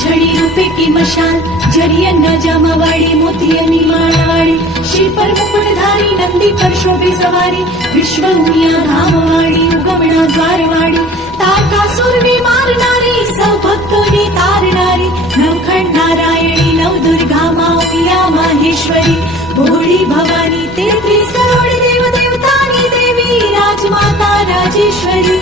छड़ी रूपे की मशाल, जरियन न जामावाड़ी मोतियनी माळवाड़ी, श्री पर मुकुटधारी नंदी पर शोभे सवारी, विश्व उमिया धामवाड़ी उगमणा द्वारवाड़ी, तारकासुर ने मारनारी सौ भक्तों ने तारनारी, नवखंड नारायणी नव दुर्गा माँ पिया माहेश्वरी, भोली भवानी 33 करोड़ देव देवतानी देवी राजमाता राजेश्वरी।